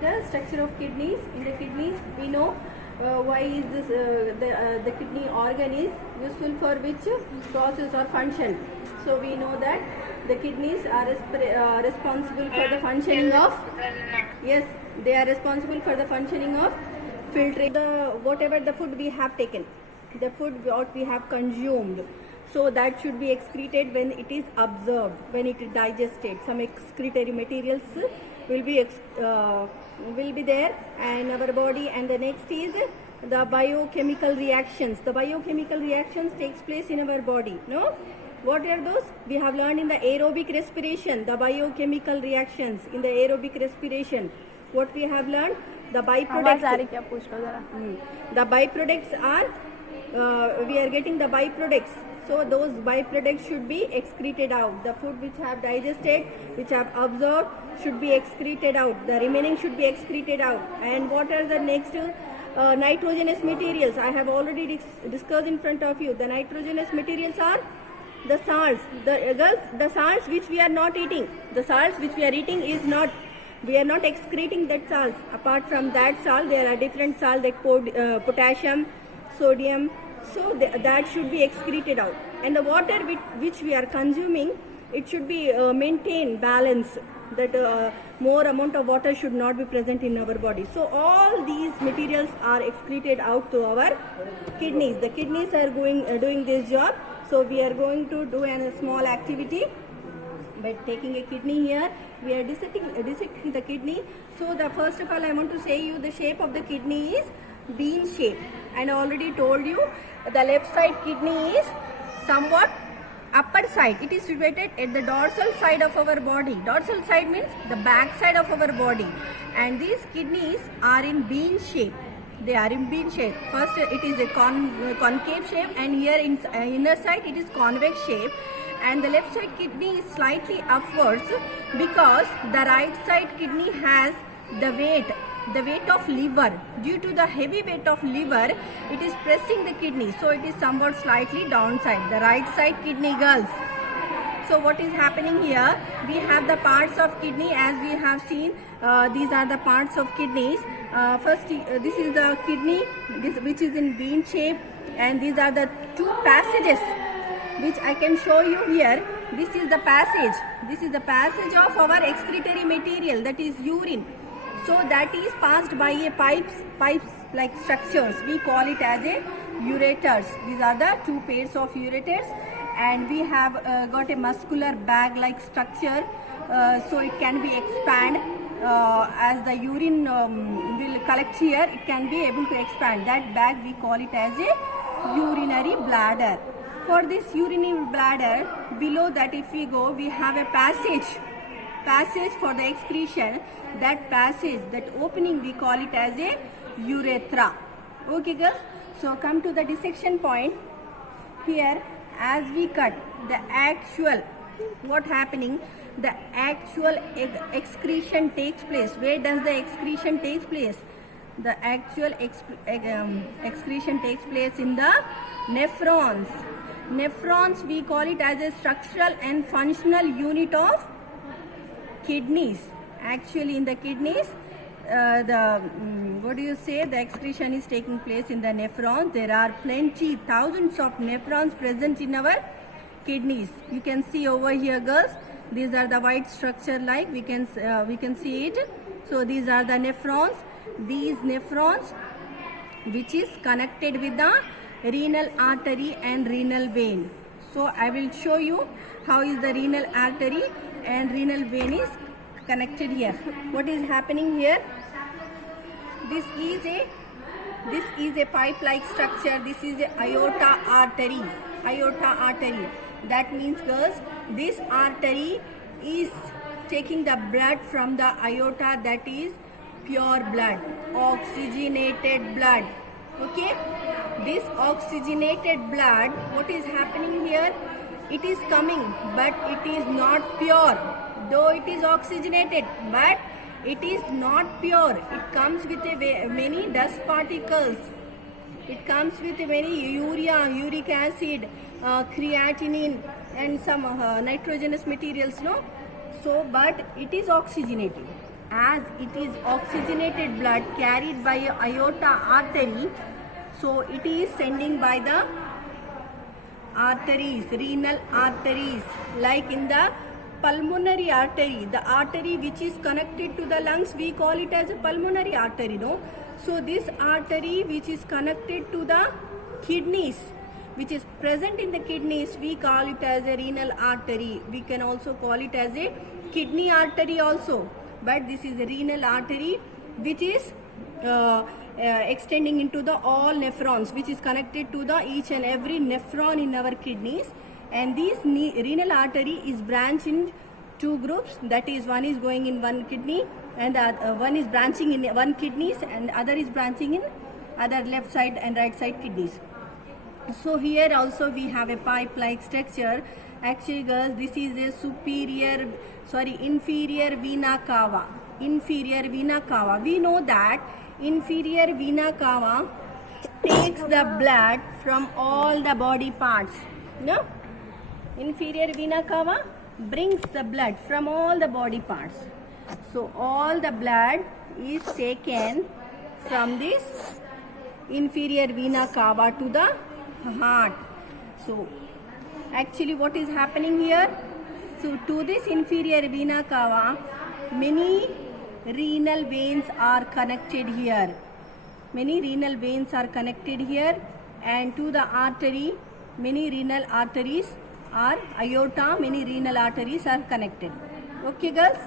The structure of kidneys. In the kidneys, we know why is this the kidney organ is useful for which process or function. So we know that the kidneys are responsible for the functioning of, yes, they are responsible for the functioning of filtering the whatever the food we have taken, the food what we have consumed. So that should be excreted when it is absorbed, when it is digested. Some excretory materials will be there in our body. And the next is the biochemical reactions. The biochemical reactions takes place in our body. No, what are those? We have learned in the aerobic respiration, the biochemical reactions in the aerobic respiration. What we have learned, the byproducts. The byproducts are we are getting the byproducts. So those byproducts should be excreted out. The food which have digested, which have absorbed, should be excreted out. The remaining should be excreted out. And what are the next? Nitrogenous materials. I have already discussed in front of you. The nitrogenous materials are the salts. The salts which we are not eating. The salts which we are eating is not. We are not excreting that salts. Apart from that salt, there are different salts like potassium, sodium. So that should be excreted out. And the water which we are consuming, it should be maintained balance. That more amount of water should not be present in our body. So all these materials are excreted out to our kidneys. The kidneys are doing this job. So we are going to do a small activity by taking a kidney here. We are dissecting the kidney. So the first of all, I want to say you the shape of the kidney is bean shape. And I already told you the left side kidney is somewhat upper side. It is situated at the dorsal side of our body. Dorsal side means the back side of our body. And these kidneys are in bean shape. They are in bean shape. First it is a concave shape, and here in inner side it is convex shape. And the left side kidney is slightly upwards because the right side kidney has the weight of liver. Due to the heavy weight of liver, it is pressing the kidney, so it is somewhat slightly downside, the right side kidney, girls. So what is happening here, we have the parts of kidney as we have seen. These are the parts of kidneys. First this is the kidney, which is in bean shape, and these are the two passages which I can show you here. This is the passage. This is the passage of our excretory material, that is urine. So that is passed by a pipes like structures. We call it as a ureters. These are the two pairs of ureters, and we have got a muscular bag like structure, so it can be expand as the urine will collect here. It can be able to expand. That bag we call it as a urinary bladder. For this urinary bladder, below that if we go, we have a passage for the excretion. That passage, that opening, we call it as a urethra. Okay girls, so come to the dissection point. Here as we cut the actual, what happening, the actual excretion takes place. Where does the excretion takes place? The actual excretion takes place in the nephrons. Nephrons, we call it as a structural and functional unit of kidneys. Actually in the kidneys, the excretion is taking place in the nephrons. There are plenty, thousands of nephrons present in our kidneys. You can see over here, girls, these are the white structure, like we can see it. So these are the nephrons. These nephrons which is connected with the renal artery and renal vein. So I will show you how is the renal artery and renal vein is connected here. What is happening here? This is a pipe-like structure. This is a aorta artery. Aorta artery. That means, girls, this artery is taking the blood from the aorta, that is pure blood, oxygenated blood. Okay? This oxygenated blood, what is happening here? It is coming, but it is not pure. Though it is oxygenated, but it is not pure. It comes with many dust particles. It comes with many urea, uric acid, creatinine, and some nitrogenous materials, no? So, but it is oxygenated. as it is oxygenated blood carried by aorta artery, so it is sending by the arteries, renal arteries, like in the pulmonary artery, the artery which is connected to the lungs, we call it as a pulmonary artery, no? So this artery which is connected to the kidneys, which is present in the kidneys, we call it as a renal artery. We can also call it as a kidney artery also, but this is a renal artery which is extending into the all nephrons, which is connected to the each and every nephron in our kidneys. And this renal artery is branched in two groups, that is, one is going in one kidney and one is branching in one kidneys and other is branching in other left side and right side kidneys. So here also we have a pipe like structure. Actually girls, this is a inferior vena cava. Inferior vena cava. We know that inferior vena cava takes the blood from all the body parts. No? Inferior vena cava brings the blood from all the body parts. So all the blood is taken from this inferior vena cava to the heart. So actually what is happening here? So to this inferior vena cava, many renal veins are connected here. Many renal veins are connected here, and to the artery, many renal arteries are aorta, many renal arteries are connected. Okay girls?